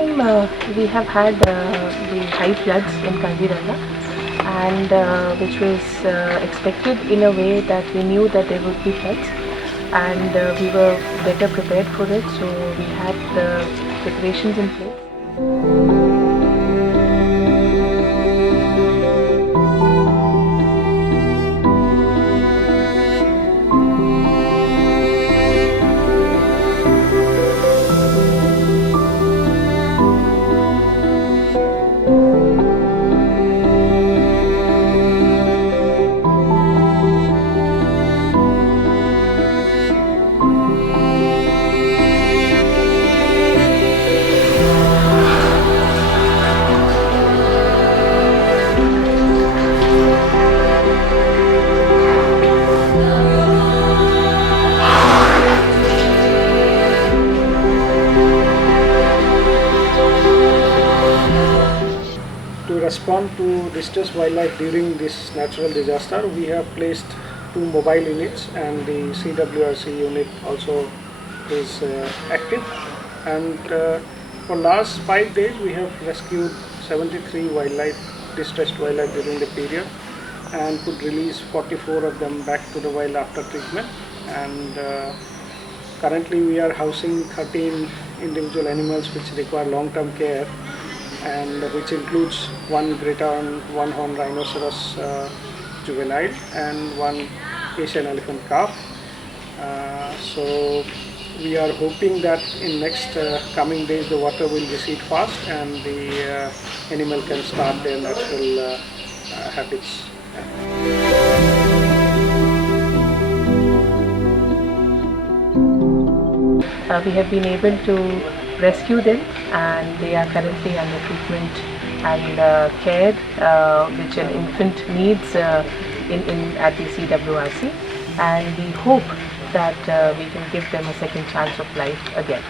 time we have had the high floods in Kaziranga, and which was expected in a way that we knew that there would be floods, and we were better prepared for it, so we had the preparations in place. To respond to distressed wildlife during this natural disaster, we have placed 2 mobile units, and the CWRC unit also is active. And for last 5 days, we have rescued 73 distressed wildlife during the period, and could release 44 of them back to the wild after treatment. And currently, we are housing 13 individual animals which require long-term care, and which includes 1 great one horned rhinoceros juvenile and 1 Asian elephant calf. So we are hoping that in next coming days the water will recede fast and the animal can start their natural habits. We have been able to rescue them, and they are currently under treatment and care which an infant needs at the CWRC, and we hope that we can give them a second chance of life again.